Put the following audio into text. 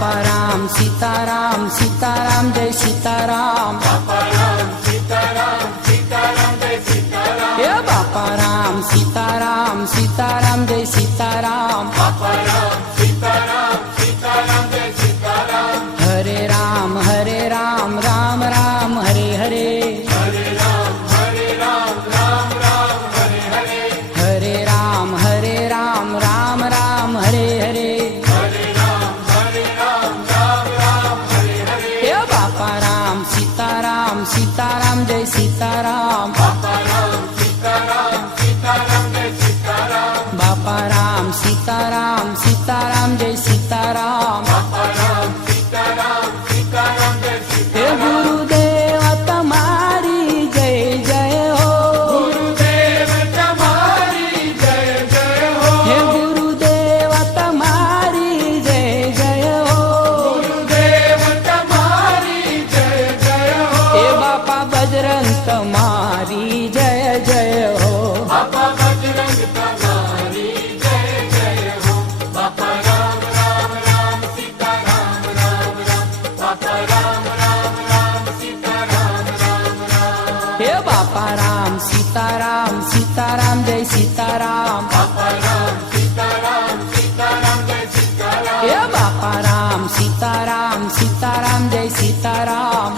બાપા રામ સીતારામ સીતારામ જય સીતારામ હે બાપા રામ સીતારામ સીતારામ જય સીતારામ હરે રામ રામ રામ હરે હરે હરે રામ રામ રામ હરે હરે હે બાપા રામ સીતારામ સીતારામ જય સીતારામ બાપા રામ સીતારામ સીતારામ જય સીતારામ હે ગુરુદેવ તમારી જય જય હો ગુરુદેવ તમારી જય જય હો હે ગુરુદેવ તમારી જય જય હો ગુરુદેવ તમારી જય જય હો હે બાપા બજરંગ તમારી જય જય હો બાપા બજરંગ તમારી જય જય હો બાપા રામ રામ રામ સીતારામ રામ રામ બાપા રામ રામ રામ સીતારામ રામ રામ હે બાપા રામ સીતારામ સીતારામ જય સીતારામ બાપા રામ સીતારામ જય સીતારામ હે બાપા રામ સીતારામ સીતારામ જય સીતારામ